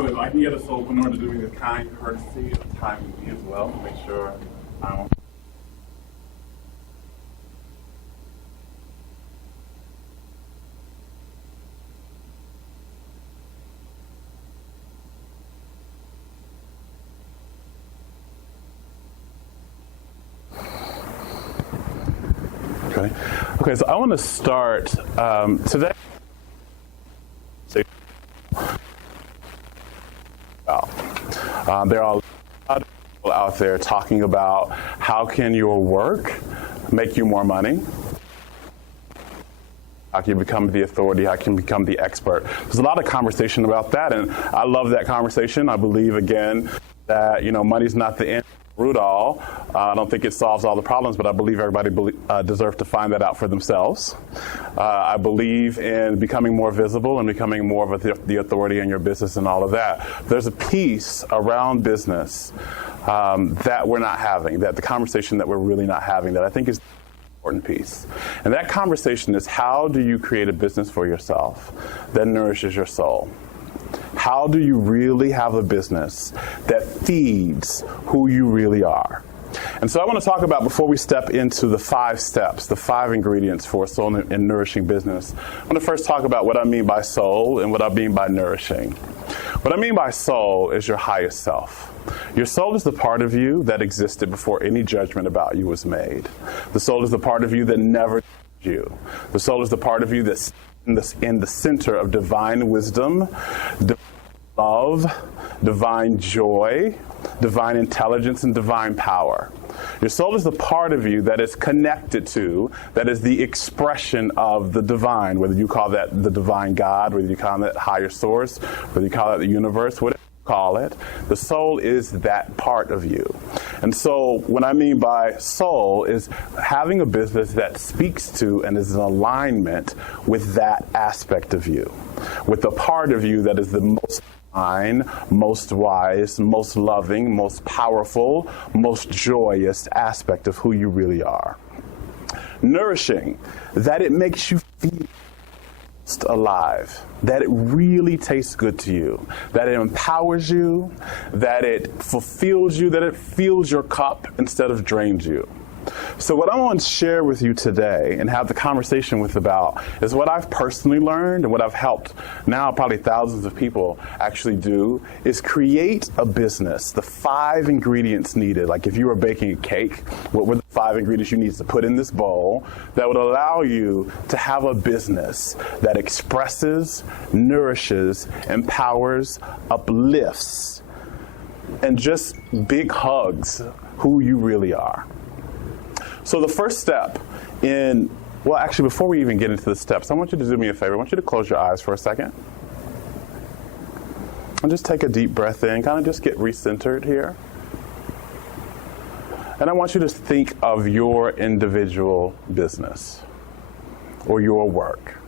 So if I can get a soulpreneur to do me the kind courtesy of time with me as well, to make sure I don't. Okay, so I want to start today. There are a lot of people out there talking about how can your work make you more money? How can you become the authority? How can you become the expert? There's a lot of conversation about that, and I love that conversation. I believe, again, that money's not the end root all. I don't think it solves all the problems, but I believe everybody deserves to find that out for themselves. I believe in becoming more visible and becoming more of the authority in your business and all of that. There's a piece around business that we're not having, that the conversation that we're really not having, that I think is the important piece. And that conversation is, how do you create a business for yourself that nourishes your soul? How do you really have a business that feeds who you really are? And so I want to talk about, before we step into the 5 steps, the 5 ingredients for a soul and nourishing business, I want to first talk about what I mean by soul and what I mean by nourishing. What I mean by soul is your highest self. Your soul is the part of you that existed before any judgment about you was made. The soul is the part of you that never judged you. The soul is the part of you that's in the center of divine wisdom, divine love, divine joy, divine intelligence, and divine power. Your soul is the part of you that is connected to, that is the expression of the divine, whether you call that the divine God, whether you call it higher source, whether you call it the universe, whatever you call it. The soul is that part of you. And so what I mean by soul is having a business that speaks to and is in alignment with that aspect of you, with the part of you that is the most divine, most wise, most loving, most powerful, most joyous aspect of who you really are. Nourishing, that it makes you feel alive, that it really tastes good to you, that it empowers you, that it fulfills you, that it fills your cup instead of drains you. So what I want to share with you today and have the conversation with about is what I've personally learned and what I've helped now probably thousands of people actually do, is create a business. The 5 ingredients needed, like if you were baking a cake, what were the 5 ingredients you need to put in this bowl that would allow you to have a business that expresses, nourishes, empowers, uplifts, and just big hugs who you really are. So the first step well, actually, before we even get into the steps, I want you to do me a favor. I want you to close your eyes for a second. And just take a deep breath in, kind of just get recentered here. And I want you to think of your individual business or your work.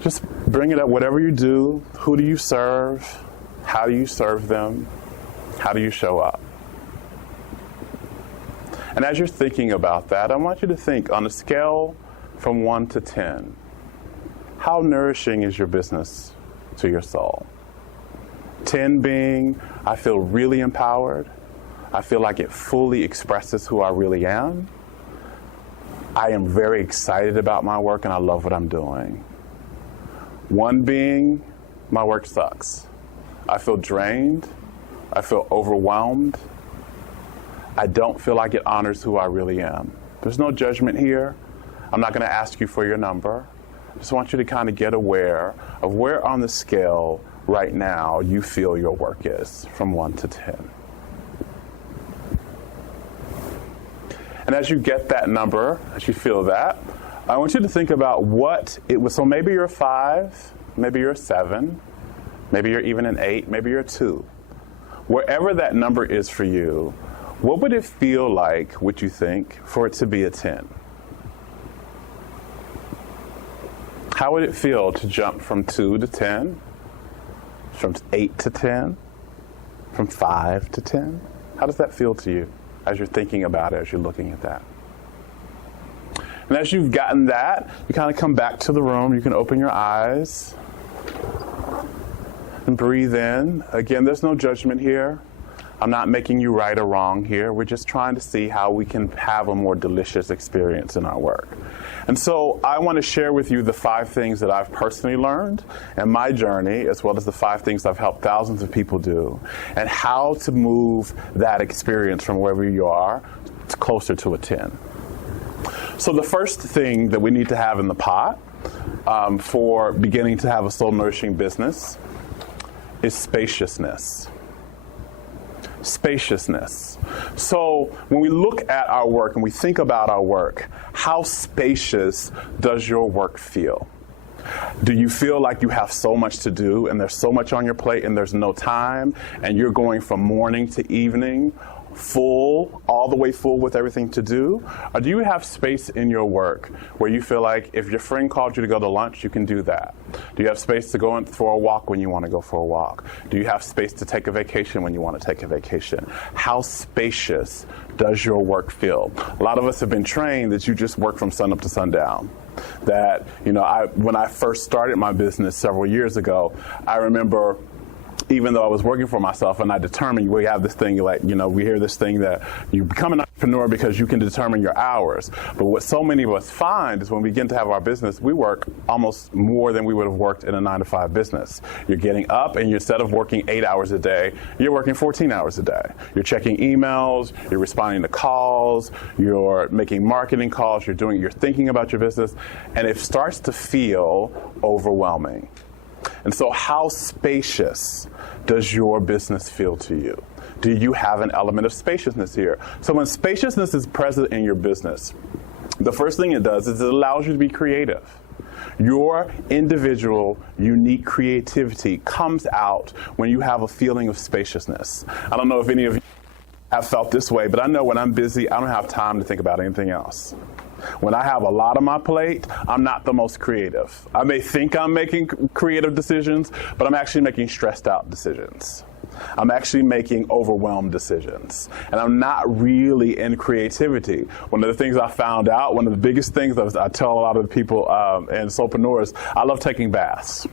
Just bring it up, whatever you do. Who do you serve? How do you serve them? How do you show up? And as you're thinking about that, I want you to think on a scale from 1 to 10, how nourishing is your business to your soul? 10 being, I feel really empowered. I feel like it fully expresses who I really am. I am very excited about my work and I love what I'm doing. 1 being, my work sucks. I feel drained. I feel overwhelmed. I don't feel like it honors who I really am. There's no judgment here. I'm not going to ask you for your number. I just want you to kind of get aware of where on the scale right now you feel your work is, from 1 to 10. And as you get that number, as you feel that, I want you to think about what it was. So maybe you're a 5, maybe you're a 7, maybe you're even an 8, maybe you're a 2. Wherever that number is for you, what would it feel like, would you think, for it to be a 10? How would it feel to jump from 2 to 10, from 8 to 10, from 5 to 10? How does that feel to you as you're thinking about it, as you're looking at that? And as you've gotten that, you kind of come back to the room. You can open your eyes. and breathe in. Again, there's no judgment here. I'm not making you right or wrong here. We're just trying to see how we can have a more delicious experience in our work. And so I want to share with you the 5 things that I've personally learned in my journey, as well as the 5 things I've helped thousands of people do, and how to move that experience from wherever you are closer to a 10. So the first thing that we need to have in the pot for beginning to have a soul-nourishing business is spaciousness. Spaciousness. So when we look at our work and we think about our work, how spacious does your work feel? Do you feel like you have so much to do and there's so much on your plate and there's no time and you're going from morning to evening full, all the way full with everything to do? Or do you have space in your work where you feel like if your friend called you to go to lunch, you can do that? Do you have space to go for a walk when you want to go for a walk? Do you have space to take a vacation when you want to take a vacation? How spacious does your work feel? A lot of us have been trained that you just work from sun up to sundown. That, when I first started my business several years ago, I remember, even though I was working for myself and I determined, we have this thing we hear this thing that you become an entrepreneur because you can determine your hours. But what so many of us find is when we begin to have our business, we work almost more than we would have worked in a 9-to-5 business. You're getting up and instead of working 8 hours a day, you're working 14 hours a day. You're checking emails, you're responding to calls, you're making marketing calls, you're thinking about your business, and it starts to feel overwhelming. And so how spacious does your business feel to you? Do you have an element of spaciousness here? So when spaciousness is present in your business, the first thing it does is it allows you to be creative. Your individual, unique creativity comes out when you have a feeling of spaciousness. I don't know if any of you have felt this way, but I know when I'm busy, I don't have time to think about anything else. When I have a lot on my plate, I'm not the most creative. I may think I'm making creative decisions, but I'm actually making stressed out decisions. I'm actually making overwhelmed decisions. And I'm not really in creativity. One of the things I found out, one of the biggest things that I tell a lot of people and soulpreneurs, I love taking baths.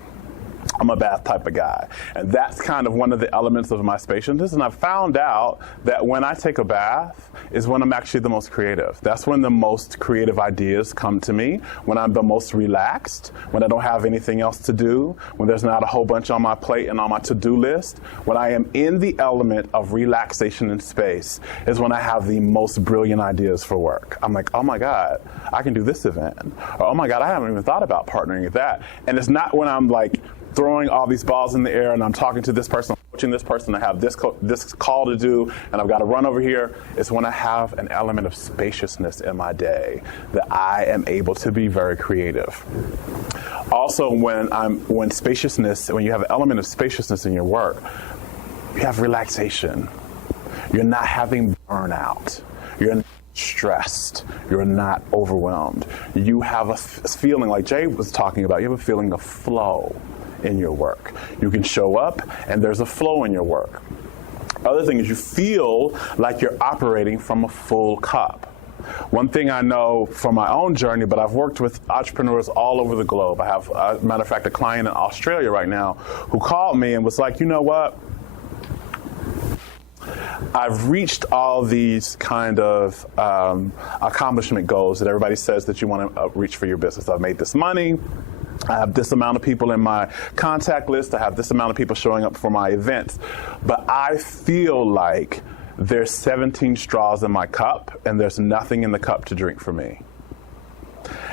I'm a bath type of guy. And that's kind of one of the elements of my spaciousness. And I found out that when I take a bath is when I'm actually the most creative. That's when the most creative ideas come to me, when I'm the most relaxed, when I don't have anything else to do, when there's not a whole bunch on my plate and on my to-do list. When I am in the element of relaxation and space is when I have the most brilliant ideas for work. I'm like, oh my God, I can do this event. Or, oh my God, I haven't even thought about partnering with that. And it's not when I'm like throwing all these balls in the air and I'm talking to this person, coaching this person, I have this call to do and I've got to run over here. It's when I have an element of spaciousness in my day that I am able to be very creative. Also, when you have an element of spaciousness in your work, you have relaxation. You're not having burnout. You're not stressed. You're not overwhelmed. You have a feeling, like Jay was talking about, you have a feeling of flow in your work. You can show up and there's a flow in your work. Other thing is you feel like you're operating from a full cup. One thing I know from my own journey, but I've worked with entrepreneurs all over the globe. I have, as a matter of fact, a client in Australia right now who called me and was like, you know what? I've reached all these kind of accomplishment goals that everybody says that you want to reach for your business. I've made this money. I have this amount of people in my contact list. I have this amount of people showing up for my events. But I feel like there's 17 straws in my cup and there's nothing in the cup to drink for me.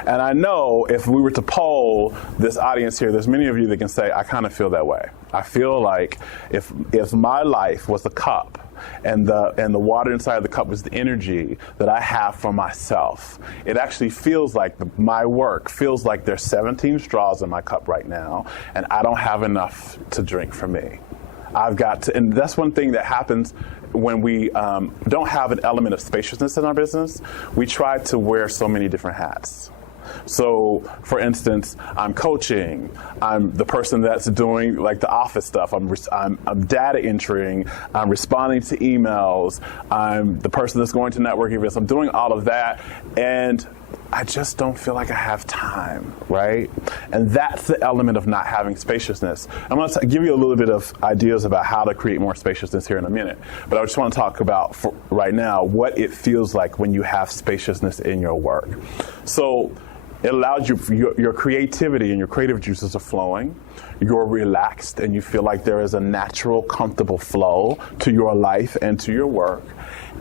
And I know if we were to poll this audience here, there's many of you that can say, I kind of feel that way. I feel like if my life was a cup and the water inside of the cup was the energy that I have for myself, it actually feels like my work feels like there's 17 straws in my cup right now and I don't have enough to drink for me. I've got to, and that's one thing that happens when we don't have an element of spaciousness in our business. We try to wear so many different hats. So, for instance, I'm coaching. I'm the person that's doing like the office stuff. I'm data entering. I'm responding to emails. I'm the person that's going to networking events. I'm doing all of that, and I just don't feel like I have time, right? And that's the element of not having spaciousness. I'm going to give you a little bit of ideas about how to create more spaciousness here in a minute, but I just want to talk about for right now what it feels like when you have spaciousness in your work. So it allows your creativity and your creative juices are flowing. You're relaxed and you feel like there is a natural, comfortable flow to your life and to your work.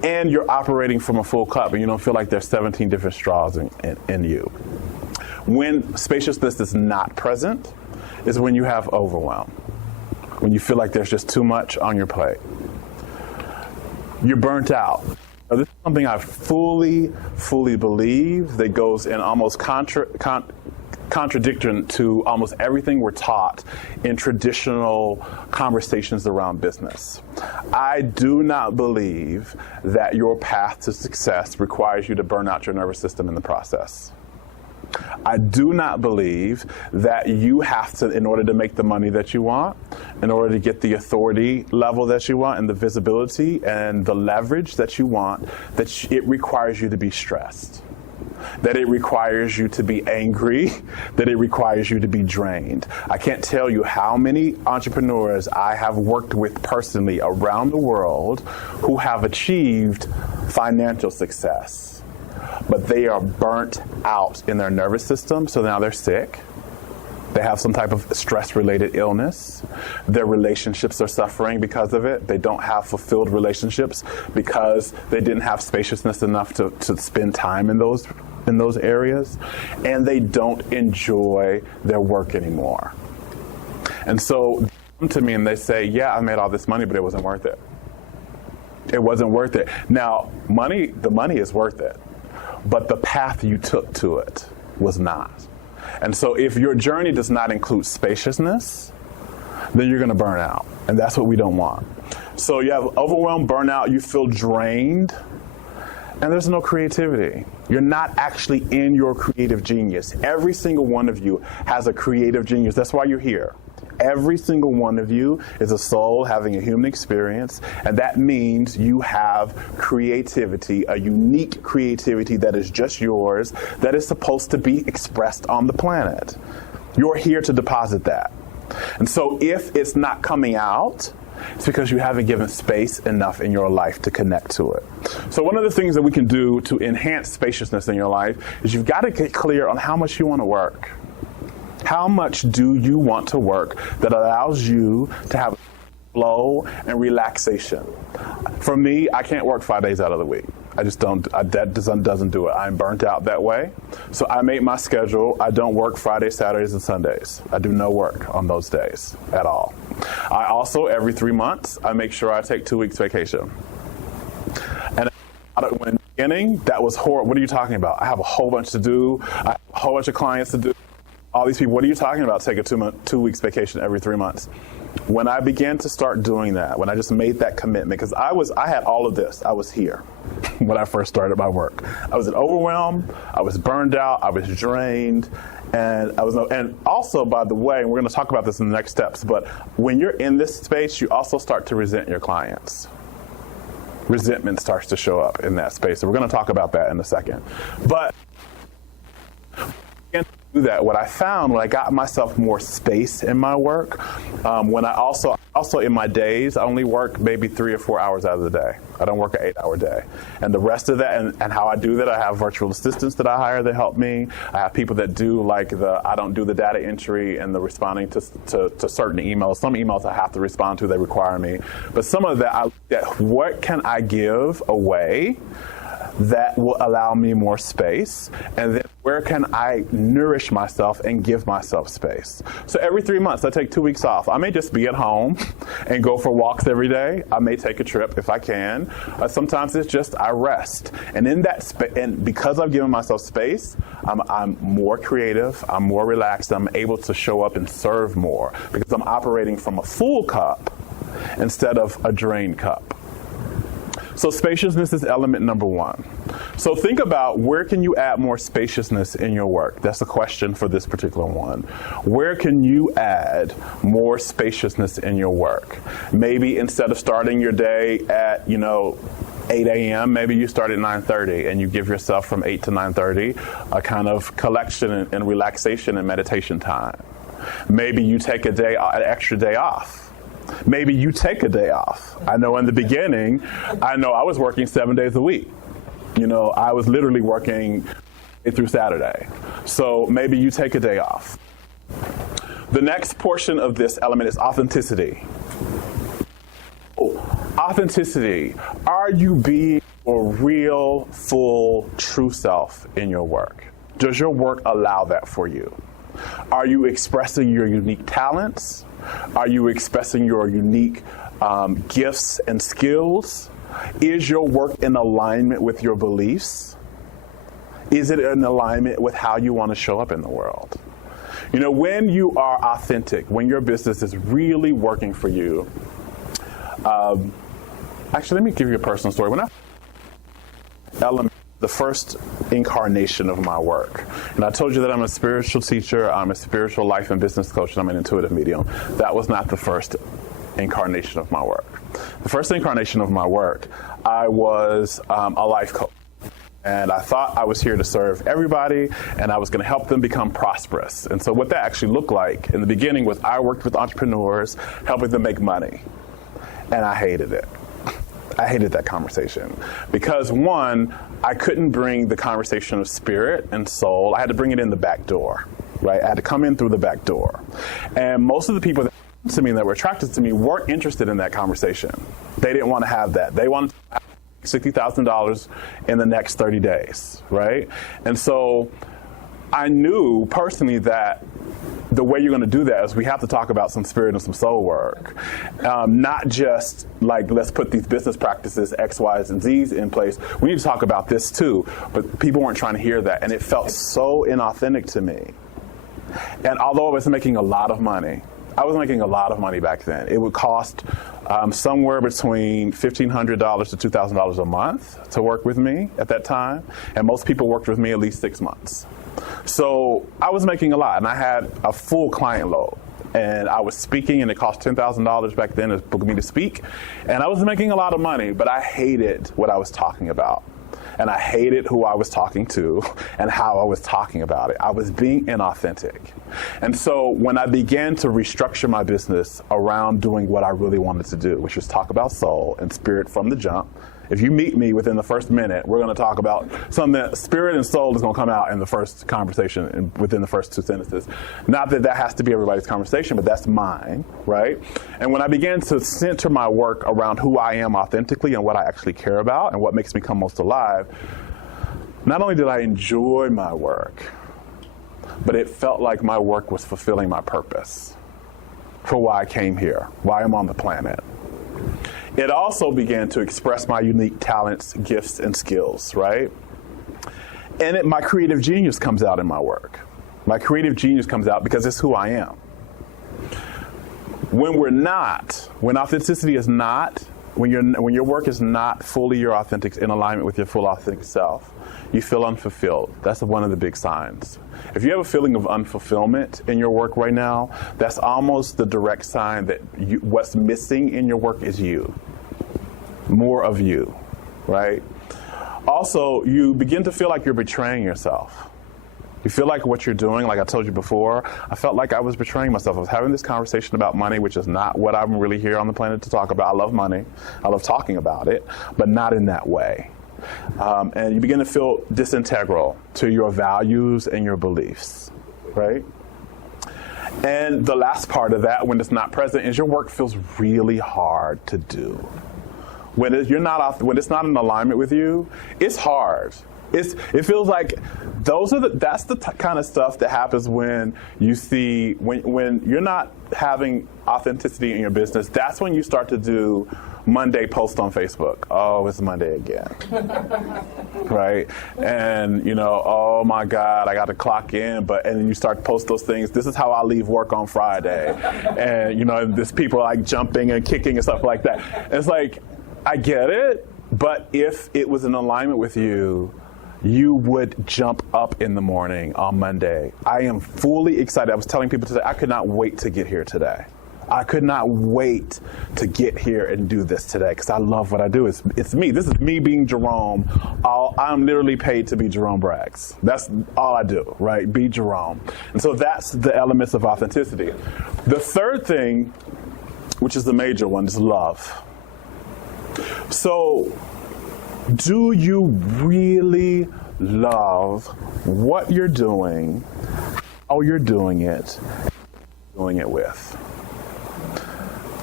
And you're operating from a full cup and you don't feel like there's 17 different straws in you. When spaciousness is not present is when you have overwhelm. When you feel like there's just too much on your plate. You're burnt out. Now, this is something I fully believe that goes in almost contradiction to almost everything we're taught in traditional conversations around business. I do not believe that your path to success requires you to burn out your nervous system in the process. I do not believe that you have to, in order to make the money that you want, in order to get the authority level that you want and the visibility and the leverage that you want, that it requires you to be stressed. That it requires you to be angry, that it requires you to be drained. I can't tell you how many entrepreneurs I have worked with personally around the world who have achieved financial success, but they are burnt out in their nervous system, so now they're sick. They have some type of stress-related illness. Their relationships are suffering because of it. They don't have fulfilled relationships because they didn't have spaciousness enough to spend time in those areas. And they don't enjoy their work anymore. And so they come to me and they say, yeah, I made all this money, but it wasn't worth it. It wasn't worth it. Now, the money is worth it, but the path you took to it was not. And so if your journey does not include spaciousness, then you're going to burn out. And that's what we don't want. So you have overwhelm, burnout, you feel drained, and there's no creativity. You're not actually in your creative genius. Every single one of you has a creative genius. That's why you're here. Every single one of you is a soul having a human experience, and that means you have creativity, a unique creativity that is just yours, that is supposed to be expressed on the planet. You're here to deposit that. And so if it's not coming out, it's because you haven't given space enough in your life to connect to it. So one of the things that we can do to enhance spaciousness in your life is you've got to get clear on how much you want to work. How much do you want to work that allows you to have flow and relaxation? For me, I can't work 5 days out of the week. I just don't, that doesn't do it. I'm burnt out that way. So I make my schedule. I don't work Fridays, Saturdays, and Sundays. I do no work on those days at all. I also, every 3 months, I make sure I take 2 weeks vacation. And when beginning, that was horrible. What are you talking about? I have a whole bunch to do. I have a whole bunch of clients to do. All these people, what are you talking about? Take a 2 weeks vacation every 3 months. When I began to start doing that, when I just made that commitment, because I had all of this. I was here when I first started my work. I was overwhelmed. I was burned out. I was drained. And also, by the way, and we're going to talk about this in the next steps, but when you're in this space, you also start to resent your clients. Resentment starts to show up in that space. So we're going to talk about that in a second. But do that. What I found when I got myself more space in my work, when I also in my days, I only work maybe 3 or 4 hours out of the day. I don't work an 8-hour day. And the rest of that, and how I do that, I have virtual assistants that I hire that help me. I have people that do I don't do the data entry and the responding to certain emails. Some emails I have to respond to, they require me. But some of that, what can I give away that will allow me more space, and then where can I nourish myself and give myself space? So every 3 months I take 2 weeks off. I may just be at home and go for walks every day. I may take a trip if I can. Sometimes it's just I rest, and in that and because I've given myself space, I'm more creative, I'm more relaxed, I'm able to show up and serve more because I'm operating from a full cup instead of a drained cup. So spaciousness is element number 1. So think about, where can you add more spaciousness in your work? That's the question for this particular one. Where can you add more spaciousness in your work? Maybe instead of starting your day at, 8 a.m., maybe you start at 9:30 and you give yourself from 8 to 9:30 a kind of collection and relaxation and meditation time. Maybe you take an extra day off. Maybe you take a day off. I know in the beginning, I was working 7 days a week. I was literally working through Saturday. So maybe you take a day off. The next portion of this element is authenticity. Authenticity. Are you being a real, full, true self in your work? Does your work allow that for you? Are you expressing your unique talents? Are you expressing your unique gifts and skills? Is your work in alignment with your beliefs? Is it in alignment with how you want to show up in the world? When you are authentic, when your business is really working for you, actually, let me give you a personal story. When the first incarnation of my work, and I told you that I'm a spiritual teacher, I'm a spiritual life and business coach, and I'm an intuitive medium. That was not the first incarnation of my work. The first incarnation of my work, I was a life coach. And I thought I was here to serve everybody, and I was going to help them become prosperous. And so what that actually looked like in the beginning was I worked with entrepreneurs, helping them make money. And I hated it. I hated that conversation. Because one, I couldn't bring the conversation of spirit and soul. I had to bring it in the back door, right? I had to come in through the back door. And most of the people that were attracted to me weren't interested in that conversation. They didn't want to have that. They wanted to have $60,000 in the next 30 days, right? And so I knew personally that the way you're going to do that is we have to talk about some spirit and some soul work. Not just like, let's put these business practices, X, Y's, and Z's in place. We need to talk about this too. But people weren't trying to hear that. And it felt so inauthentic to me. And although I was making a lot of money, back then. It would cost somewhere between $1,500 to $2,000 a month to work with me at that time. And most people worked with me at least 6 months. So I was making a lot, and I had a full client load. And I was speaking, and it cost $10,000 back then for me to speak. And I was making a lot of money, but I hated what I was talking about. And I hated who I was talking to and how I was talking about it. I was being inauthentic. And so when I began to restructure my business around doing what I really wanted to do, which was talk about soul and spirit from the jump. If you meet me within the first minute, we're going to talk about something that spirit and soul is going to come out in the first conversation and within the first 2 sentences. Not that that has to be everybody's conversation, but that's mine, right? And when I began to center my work around who I am authentically and what I actually care about and what makes me come most alive, not only did I enjoy my work, but it felt like my work was fulfilling my purpose for why I came here, why I'm on the planet. It also began to express my unique talents, gifts, and skills, right? And my creative genius comes out in my work. My creative genius comes out because it's who I am. When authenticity is not, when your work is not fully your authentic, in alignment with your full authentic self, you feel unfulfilled. That's one of the big signs. If you have a feeling of unfulfillment in your work right now, that's almost the direct sign that what's missing in your work is you. More of you, right? Also, you begin to feel like you're betraying yourself. You feel like what you're doing, like I told you before, I felt like I was betraying myself. I was having this conversation about money, which is not what I'm really here on the planet to talk about. I love money. I love talking about it, but not in that way. And you begin to feel disintegral to your values and your beliefs, right? And the last part of that, when it's not present, is your work feels really hard to do. When it's not in alignment with you, it's hard. It feels like that's the kind of stuff that happens when you see when you're not having authenticity in your business. That's when you start to do Monday post on Facebook. Oh, it's Monday again. Right? And, oh my God, I got to clock in. And then you start to post those things. This is how I leave work on Friday. And, there's people like jumping and kicking and stuff like that. And it's like, I get it. But if it was in alignment with you, you would jump up in the morning on Monday. I am fully excited. I was telling people today, I could not wait to get here today. I could not wait to get here and do this today because I love what I do. It's me. This is me being Jerome. I'm literally paid to be Jerome Braggs. That's all I do, right? Be Jerome. And so that's the elements of authenticity. The third thing, which is the major one, is love. So, do you really love what you're doing, how you're doing it with?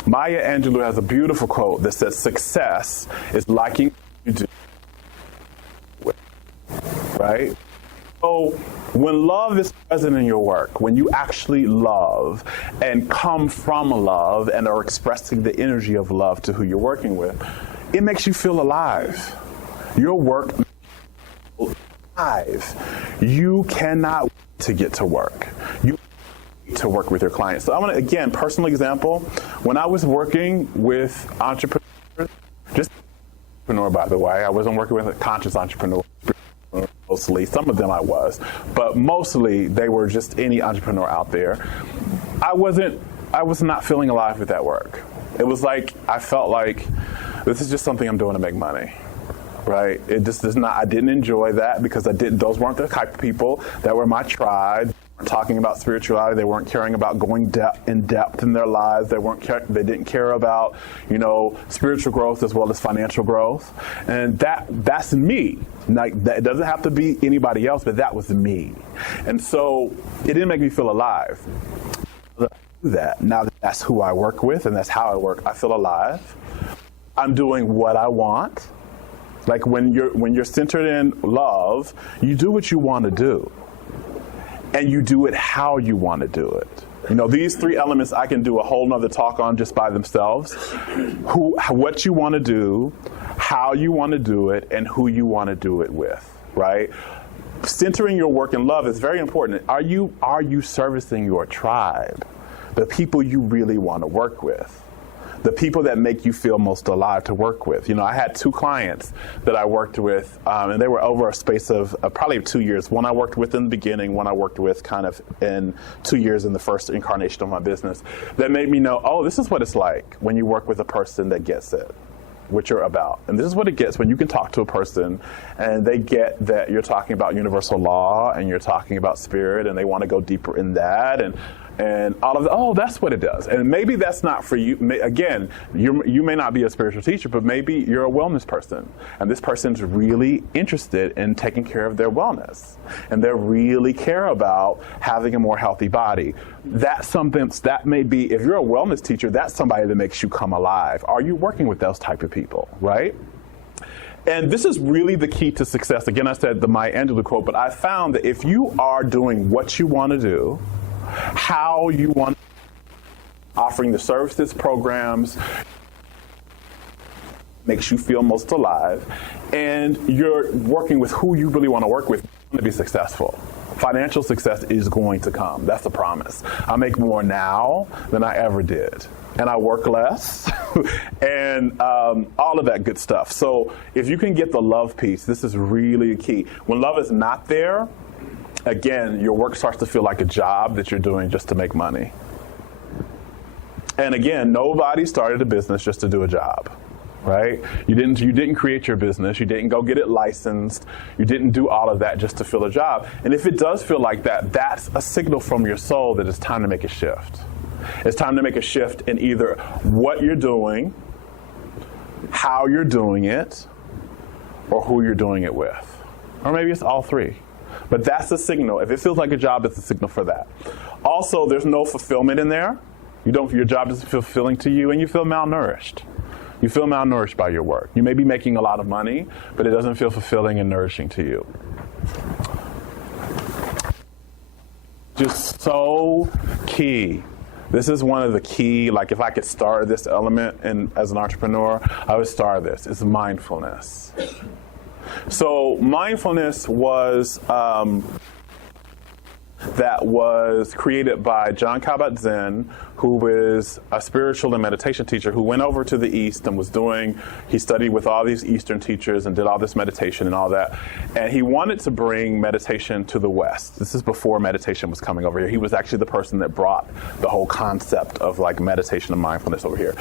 Maya Angelou has a beautiful quote that says, success is liking what you do, right? So when love is present in your work, when you actually love and come from love and are expressing the energy of love to who you're working with, it makes you feel alive. Your work makes you feel alive. You cannot wait to get to work. You to work with your clients. So I want to, again, personal example, when I was working with entrepreneurs, just entrepreneur, by the way, I wasn't working with a conscious entrepreneur, mostly. Some of them I was, but mostly they were just any entrepreneur out there. I was not feeling alive with that work. It was like, I felt like this is just something I'm doing to make money. Right? It just does not, I didn't enjoy that because those weren't the type of people that were my tribe. Talking about spirituality, they weren't caring about going in depth in their lives. They didn't care about, spiritual growth as well as financial growth. And that's me. Like, that, it doesn't have to be anybody else, but that was me. And so it didn't make me feel alive. Now that that's who I work with and that's how I work, I feel alive. I'm doing what I want. Like when you're centered in love, you do what you want to do. And you do it how you want to do it. These three elements I can do a whole nother talk on just by themselves. What you want to do, how you want to do it, and who you want to do it with, right? Centering your work in love is very important. Are you servicing your tribe, the people you really want to work with? The people that make you feel most alive to work with. I had 2 clients that I worked with, and they were over a space of probably 2 years. One I worked with in the beginning, one I worked with kind of in 2 years in the first incarnation of my business, that made me know, oh, this is what it's like when you work with a person that gets it, what you're about. And this is what it gets when you can talk to a person and they get that you're talking about universal law and you're talking about spirit and they want to go deeper in that and all of that. Oh, that's what it does. And maybe that's not for you. Again, you may not be a spiritual teacher, but maybe you're a wellness person. And this person's really interested in taking care of their wellness. And they really care about having a more healthy body. That's something that may be, if you're a wellness teacher, that's somebody that makes you come alive. Are you working with those type of people, right? And this is really the key to success. Again, I said the Maya Angelou quote, but I found that if you are doing what you want to do, how you want, offering the services, programs, makes you feel most alive, and you're working with who you really want to work with to be successful. Financial success is going to come. That's a promise. I make more now than I ever did. And I work less and all of that good stuff. So if you can get the love piece, this is really key. When love is not there, again, your work starts to feel like a job that you're doing just to make money. And again, nobody started a business just to do a job, right? You didn't create your business. You didn't go get it licensed. You didn't do all of that just to fill a job. And if it does feel like that, that's a signal from your soul that it's time to make a shift. It's time to make a shift in either what you're doing, how you're doing it, or who you're doing it with. Or maybe it's all three. But that's a signal. If it feels like a job, it's a signal for that. Also, there's no fulfillment in there. Your job doesn't feel fulfilling to you, and you feel malnourished. You feel malnourished by your work. You may be making a lot of money, but it doesn't feel fulfilling and nourishing to you. Just so key. This is one of the key, like if I could star this element as an entrepreneur, I would star this. It's mindfulness. So mindfulness was that was created by John Kabat-Zinn, who is a spiritual and meditation teacher who went over to the East and he studied with all these Eastern teachers and did all this meditation and all that. And he wanted to bring meditation to the West. This is before meditation was coming over here. He was actually the person that brought the whole concept of like meditation and mindfulness over here.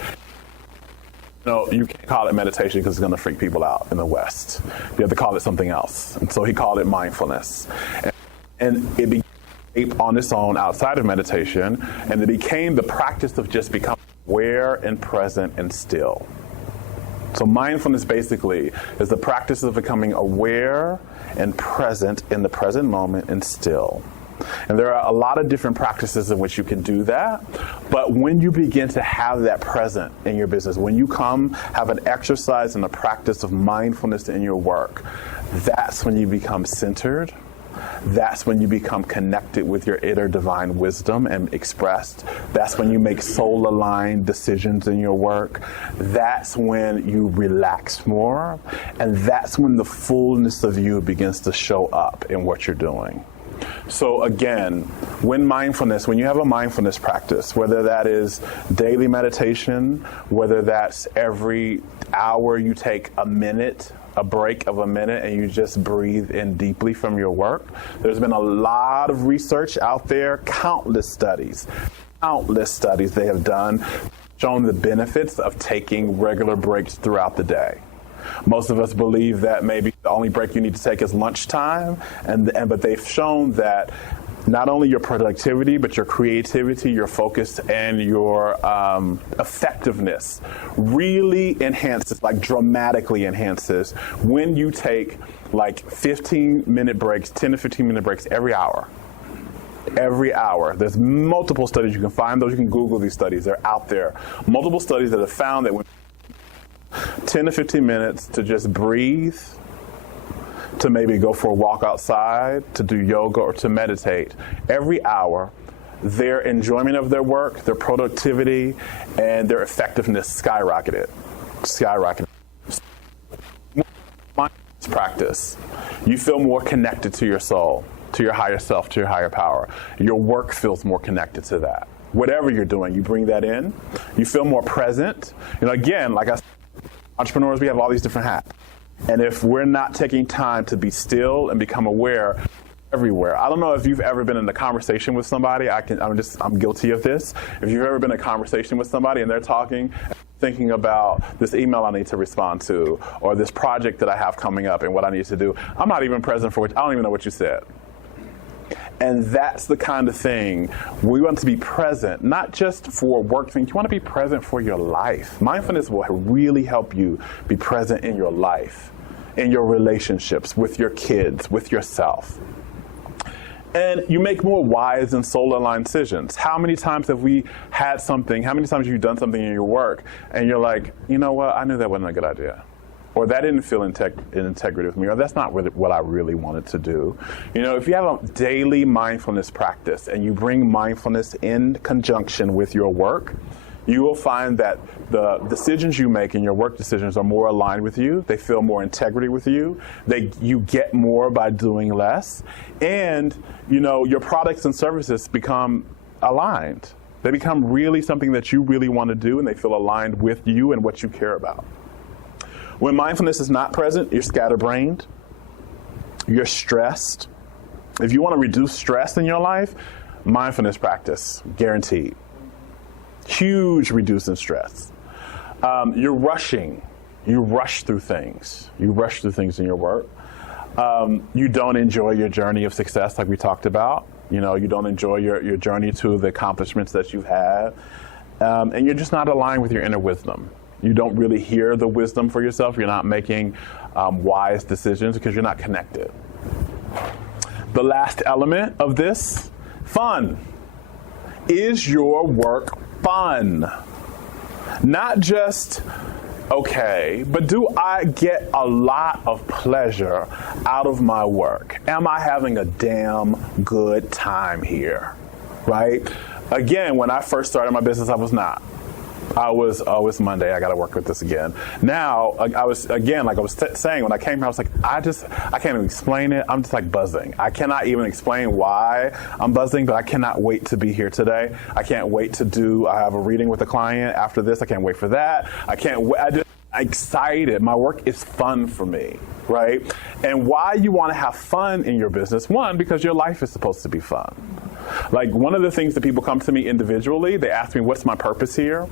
No, you can't call it meditation because it's going to freak people out in the West. You have to call it something else. And so he called it mindfulness. And it became on its own outside of meditation, and it became the practice of just becoming aware and present and still. So mindfulness basically is the practice of becoming aware and present in the present moment and still. And there are a lot of different practices in which you can do that. But when you begin to have that present in your business, when you have an exercise and a practice of mindfulness in your work, that's when you become centered. That's when you become connected with your inner divine wisdom and expressed. That's when you make soul-aligned decisions in your work. That's when you relax more. And that's when the fullness of you begins to show up in what you're doing. So again, when you have a mindfulness practice, whether that is daily meditation, whether that's every hour you take a break of a minute and you just breathe in deeply from your work, there's been a lot of research out there, countless studies they have done, showing the benefits of taking regular breaks throughout the day. Most of us believe that maybe the only break you need to take is lunchtime, but they've shown that not only your productivity, but your creativity, your focus, and your effectiveness really enhances, like dramatically enhances, when you take like 15-minute breaks, 10 to 15-minute breaks every hour. Every hour. There's multiple studies. You can find those. You can Google these studies. They're out there. Multiple studies that have found that when 10 to 15 minutes to just breathe, to maybe go for a walk outside, to do yoga, or to meditate. Every hour, their enjoyment of their work, their productivity, and their effectiveness skyrocketed. Practice. You feel more connected to your soul, to your higher self, to your higher power. Your work feels more connected to that. Whatever you're doing, you bring that in. You feel more present. Again, like I said, entrepreneurs, we have all these different hats. And if we're not taking time to be still and become aware everywhere. I don't know if you've ever been in a conversation with somebody. I'm guilty of this. If you've ever been in a conversation with somebody and they're talking, thinking about this email I need to respond to, or this project that I have coming up and what I need to do, I'm not even present for it. I don't even know what you said. And that's the kind of thing we want to be present, not just for work things. You want to be present for your life. Mindfulness will really help you be present in your life, in your relationships, with your kids, with yourself. And you make more wise and soul-aligned decisions. How many times have we had something, how many times have you done something in your work and you're like, you know what, I knew that wasn't a good idea. Or that didn't feel in integrity with me, or that's not what I really wanted to do. If you have a daily mindfulness practice and you bring mindfulness in conjunction with your work, you will find that the decisions you make in your work decisions are more aligned with you. They feel more integrity with you. You get more by doing less. And, your products and services become aligned. They become really something that you really want to do, and they feel aligned with you and what you care about. When mindfulness is not present, you're scatterbrained, you're stressed. If you want to reduce stress in your life, mindfulness practice, guaranteed. Huge reducing stress. You're rushing. You rush through things. You rush through things in your work. You don't enjoy your journey of success like we talked about. You don't enjoy your journey to the accomplishments that you've had. And you're just not aligned with your inner wisdom. You don't really hear the wisdom for yourself. You're not making wise decisions because you're not connected. The last element of this, fun. Is your work fun? Not just, okay, but do I get a lot of pleasure out of my work? Am I having a damn good time here? Right? Again, when I first started my business, I was not. Oh, it's Monday. I got to work with this again. Now, I was saying, when I came here, I was like, I can't even explain it. I'm just like buzzing. I cannot even explain why I'm buzzing, but I cannot wait to be here today. I can't wait I have a reading with a client after this. I can't wait for that. I'm excited. My work is fun for me, right? And why you want to have fun in your business? One, because your life is supposed to be fun. Like, one of the things that people come to me individually, they ask me, what's my purpose here?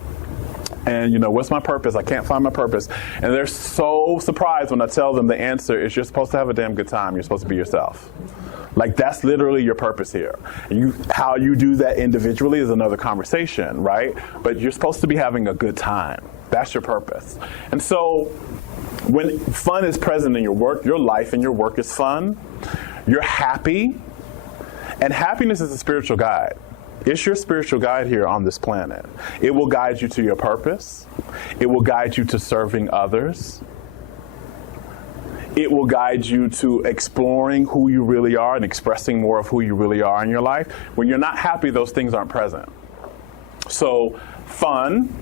And, what's my purpose? I can't find my purpose. And they're so surprised when I tell them the answer is you're supposed to have a damn good time. You're supposed to be yourself. Like, that's literally your purpose here. How you do that individually is another conversation, right? But you're supposed to be having a good time. That's your purpose. And so when fun is present in your work, your life and your work is fun, you're happy. And happiness is a spiritual guide. It's your spiritual guide here on this planet. It will guide you to your purpose. It will guide you to serving others. It will guide you to exploring who you really are and expressing more of who you really are in your life. When you're not happy, those things aren't present. So fun,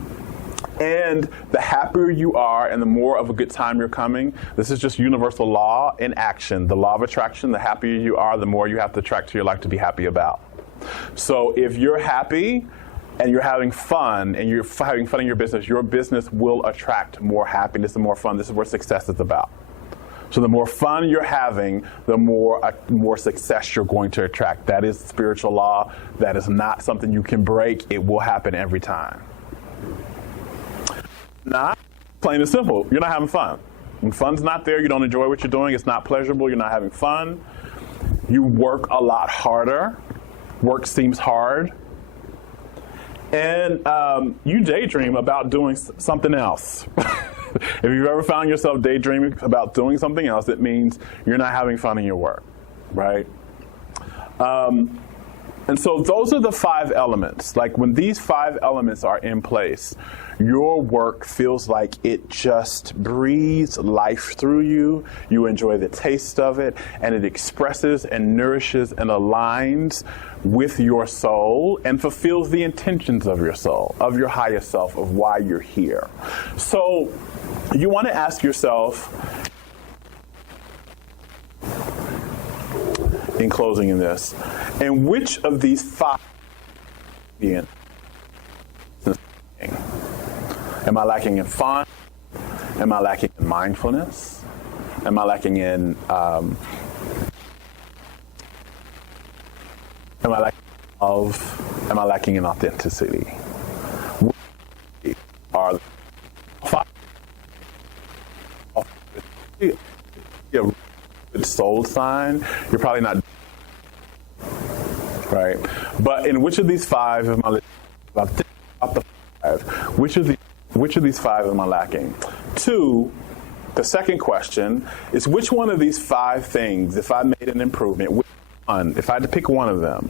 and the happier you are and the more of a good time you're coming, this is just universal law in action. The law of attraction, the happier you are, the more you have to attract to your life to be happy about. So if you're happy and you're having fun and you're having fun in your business will attract more happiness and more fun. This is what success is about. So the more fun you're having, the more success you're going to attract. That is spiritual law. That is not something you can break. It will happen every time. Not plain and simple. You're not having fun. When fun's not there, you don't enjoy what you're doing. It's not pleasurable. You're not having fun. You work a lot harder. Work seems hard. And you daydream about doing something else. If you've ever found yourself daydreaming about doing something else, it means you're not having fun in your work, right? And so those are the 5 elements. Like, when these 5 elements are in place, your work feels like it just breathes life through you. You enjoy the taste of it, and it expresses and nourishes and aligns with your soul and fulfills the intentions of your soul, of your highest self, of why you're here. So you want to ask yourself, in closing in this, and which of these 5 am I lacking in fun? Am I lacking in mindfulness? Am I lacking in am I lacking in love? Am I lacking in authenticity? Which are the 5? You're a good soul sign. You're probably not, right? But in which of these 5 am I about the 5? Which of these 5 am I lacking? 2, the second question is, which one of these 5 things, if I made an improvement, which one, if I had to pick one of them,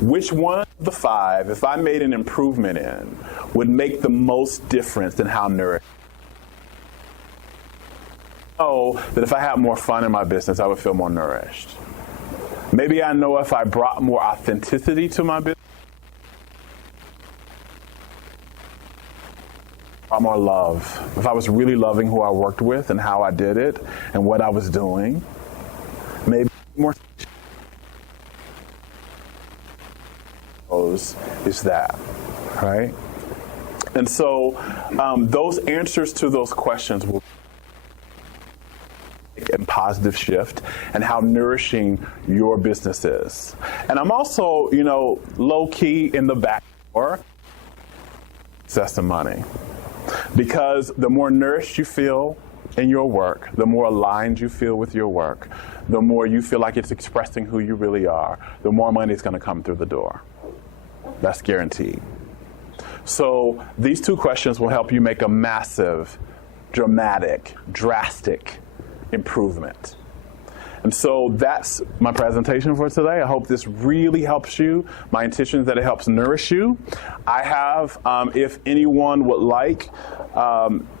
which one of the 5, if I made an improvement in, would make the most difference in how nourished? Know that if I had more fun in my business, I would feel more nourished. Maybe I know if I brought more authenticity to my business, more love. If I was really loving who I worked with and how I did it and what I was doing, maybe more is that, right? And so those answers to those questions will make a positive shift and how nourishing your business is. And I'm also, low-key in the back door, success and money. Because the more nourished you feel in your work, the more aligned you feel with your work, the more you feel like it's expressing who you really are, the more money is going to come through the door. That's guaranteed. So these 2 questions will help you make a massive, dramatic, drastic improvement. And so that's my presentation for today. I hope this really helps you. My intention is that it helps nourish you. I have, if anyone would like,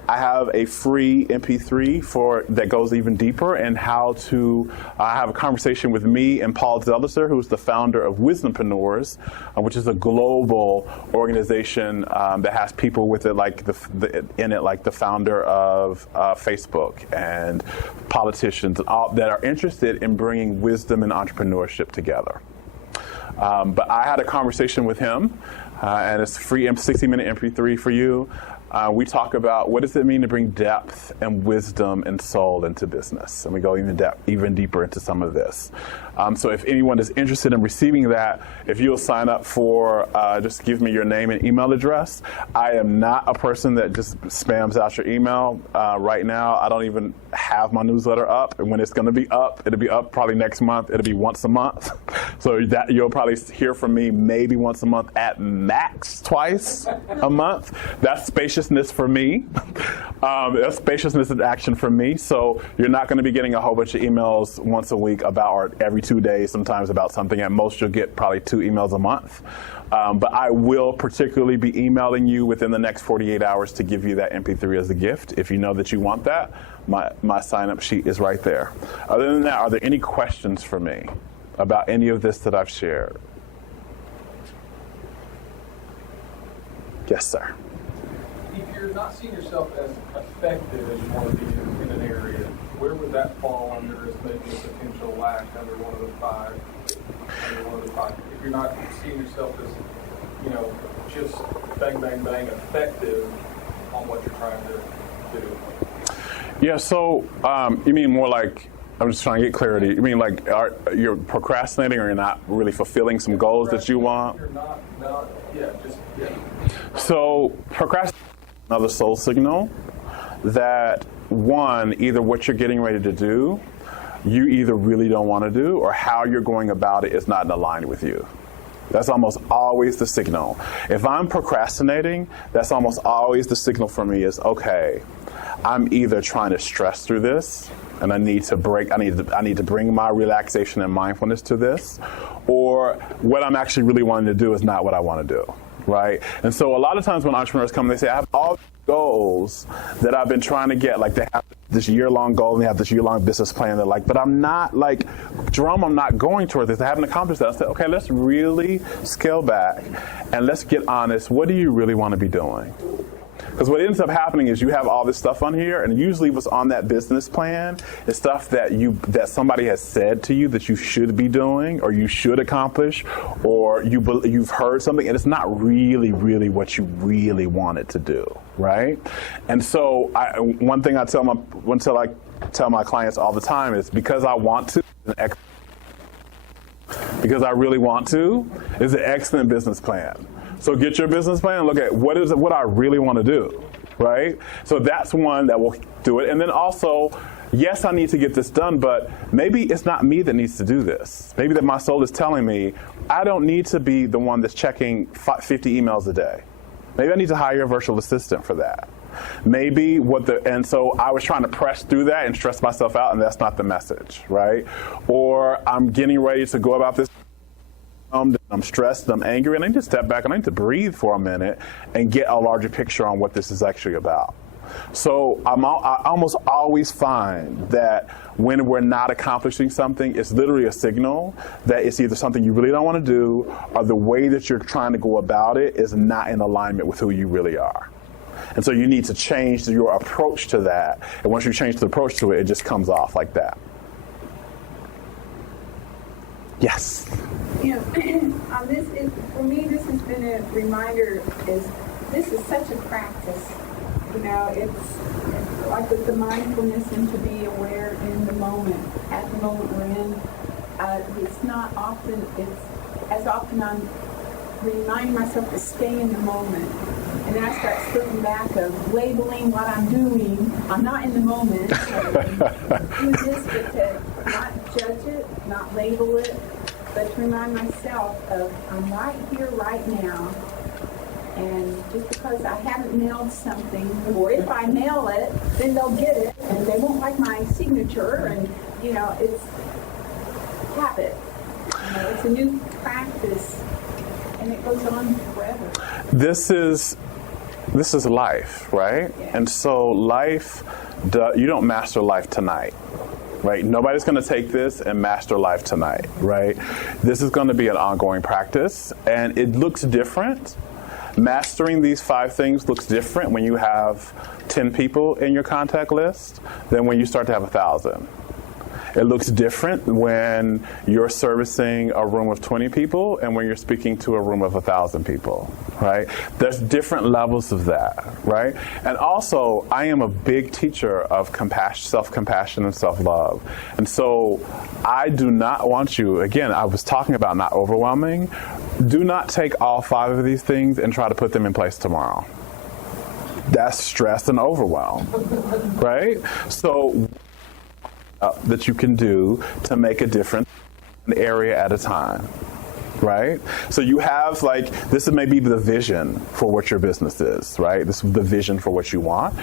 I have a free MP3 that goes even deeper in how to have a conversation with me and Paul Zelizer, who's the founder of Wisdompreneurs, which is a global organization that has people with it, like the founder of Facebook and politicians and all that are interested in bringing wisdom and entrepreneurship together. But I had a conversation with him, and it's free 60-minute MP3 for you. We talk about what does it mean to bring depth and wisdom and soul into business, and we go even deeper into some of this. So if anyone is interested in receiving that, if you'll sign up for, just give me your name and email address. I am not a person that just spams out your email. Right now, I don't even have my newsletter up, and when it's going to be up, it'll be up probably next month. It'll be once a month. So that you'll probably hear from me maybe once a month, at max twice a month. That's spaciousness for me. That's spaciousness in action for me. So you're not going to be getting a whole bunch of emails once a week about, or every 2 days sometimes about something. At most, you'll get probably 2 emails a month. But I will particularly be emailing you within the next 48 hours to give you that MP3 as a gift. If you know that you want that, my sign-up sheet is right there. Other than that, are there any questions for me about any of this that I've shared? Yes, sir. If you're not seeing yourself as effective as you want to be in an area, where would that fall under as maybe a potential lack under one of the five? If you're not seeing yourself as, just bang, bang, bang effective on what you're trying to do. Yeah, so you mean more like, I'm just trying to get clarity. You mean like you're procrastinating, or you're not really fulfilling some goals that you want? You're not, yeah. So procrastination is another soul signal that, one, either what you're getting ready to do, you either really don't want to do, or how you're going about it is not in alignment with you. That's almost always the signal. If I'm procrastinating, that's almost always the signal for me is, okay, I'm either trying to stress through this, and I need to bring my relaxation and mindfulness to this, or what I'm actually really wanting to do is not what I want to do, right? And so a lot of times when entrepreneurs come, they say, I have all these goals that I've been trying to get, like they have this year-long goal and they have this year-long business plan. They're like, but I'm not, like, Jerome, I'm not going toward this. I haven't accomplished that. I said, okay, let's really scale back and let's get honest. What do you really want to be doing? Because what ends up happening is you have all this stuff on here, and usually what's on that business plan is stuff that somebody has said to you that you should be doing, or you should accomplish, or you've heard something, and it's not really what you really wanted to do, right? And so one thing I tell my clients all the time is, because I want to, because I really want to, is an excellent business plan. So get your business plan and look at what I really want to do, right? So that's one that will do it. And then also, yes, I need to get this done, but maybe it's not me that needs to do this. Maybe that my soul is telling me, I don't need to be the one that's checking 50 emails a day. Maybe I need to hire a virtual assistant for that. And so I was trying to press through that and stress myself out, and that's not the message, right? Or I'm getting ready to go about this. I'm stressed, I'm angry, and I need to step back and I need to breathe for a minute and get a larger picture on what this is actually about. So I almost always find that when we're not accomplishing something, it's literally a signal that it's either something you really don't want to do, or the way that you're trying to go about it is not in alignment with who you really are. And so you need to change your approach to that. And once you change the approach to it, it just comes off like that. Yes. For me, this has been a reminder. This is such a practice. It's like with the mindfulness and to be aware in the moment, at the moment we're in. It's not often. As often I'm reminding myself to stay in the moment, and then I start slipping back of labeling what I'm doing. I'm not in the moment. Do this, but to not judge it, not label it, but to remind myself of I'm right here, right now. And just because I haven't nailed something, or if I nail it, then they'll get it, and they won't like my signature, and it's habit. It's a new practice, and it goes on forever. This is this is life, right? And so life, you don't master life tonight, right? Nobody's going to take this and master life tonight, right? This is going to be an ongoing practice, and it looks different. Mastering these 5 things looks different when you have 10 people in your contact list than when you start to have 1,000. It looks different when you're servicing a room of 20 people and when you're speaking to a room of 1,000 people, right? There's different levels of that, right? And also, I am a big teacher of compassion, self-compassion and self-love. And so I do not want you, again, I was talking about not overwhelming. Do not take all 5 of these things and try to put them in place tomorrow. That's stress and overwhelm, right? So that you can do to make a difference an area at a time, right? So you have this is maybe the vision for what your business is, right? This is the vision for what you want.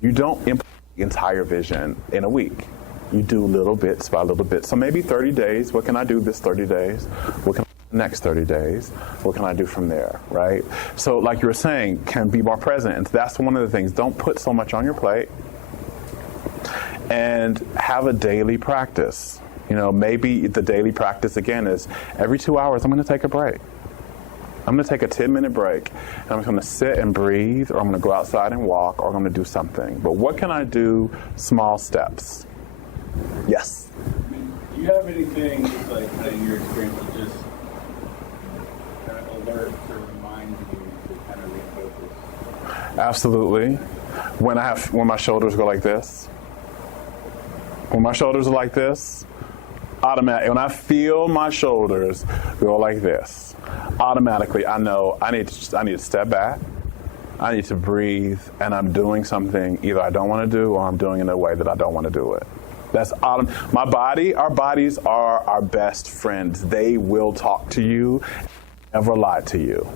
You don't implement the entire vision in a week. You do little bits by little bits. So maybe 30 days, what can I do this 30 days? What can I do the next 30 days? What can I do from there, right? So like you were saying, can be more present. And that's one of the things. Don't put so much on your plate. And have a daily practice. Maybe the daily practice again is every 2 hours I'm going to take a break. I'm going to take a 10-minute break, and I'm going to sit and breathe, or I'm going to go outside and walk, or I'm going to do something. But what can I do? Small steps. Yes? Do you have anything, just in your experience, that just kind of alerts or reminds you to kind of refocus? Absolutely. When my shoulders go like this. When my shoulders are like this, automatically, when I feel my shoulders go like this, automatically I know I need to step back, I need to breathe, and I'm doing something either I don't want to do or I'm doing it in a way that I don't want to do it. That's my body, our bodies are our best friends. They will talk to you, never lie to you.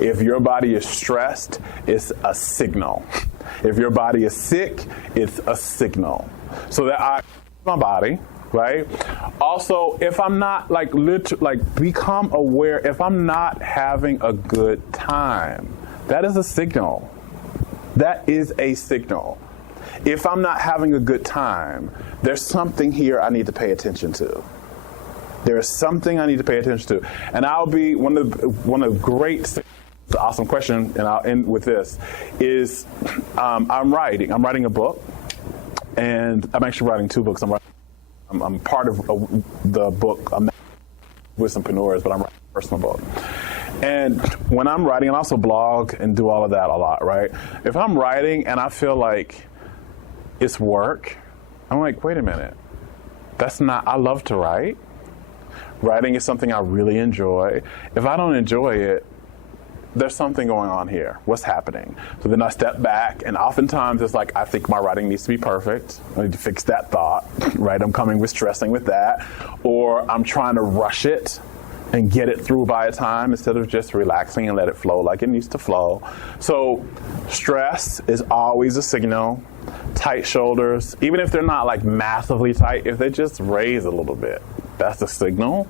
If your body is stressed, it's a signal. If your body is sick, it's a signal. So that my body, right? Also, if I'm not become aware, if I'm not having a good time, that is a signal. That is a signal. If I'm not having a good time, there's something here I need to pay attention to. There's something I need to pay attention to. And I'll be one of the great, awesome question, and I'll end with this, is I'm writing a book. And I'm actually writing 2 books. I'm part of the book with some entrepreneurs, but I'm writing a personal book. And when I'm writing, I also blog and do all of that a lot, right? If I'm writing and I feel like it's work, I'm like, wait a minute. I love to write. Writing is something I really enjoy. If I don't enjoy it, there's something going on here. What's happening? So then I step back, and oftentimes it's like, I think my writing needs to be perfect. I need to fix that thought, right? I'm coming with stressing with that. Or I'm trying to rush it and get it through by a time instead of just relaxing and let it flow like it needs to flow. So stress is always a signal. Tight shoulders, even if they're not massively tight, if they just raise a little bit, that's a signal.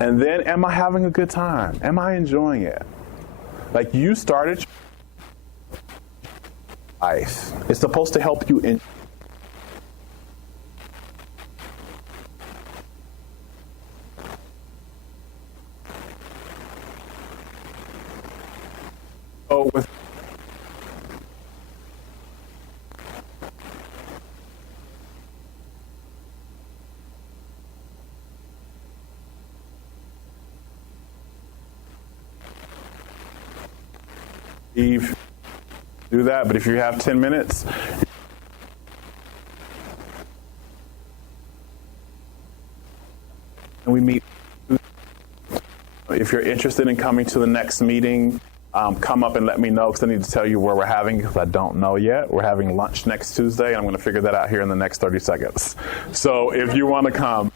And then, am I having a good time? Am I enjoying it? You started life. It's supposed to help you in. So with do that, but if you have 10 minutes, and we meet. If you're interested in coming to the next meeting, come up and let me know, because I need to tell you where we're having, because I don't know yet. We're having lunch next Tuesday, and I'm going to figure that out here in the next 30 seconds. So if you want to come,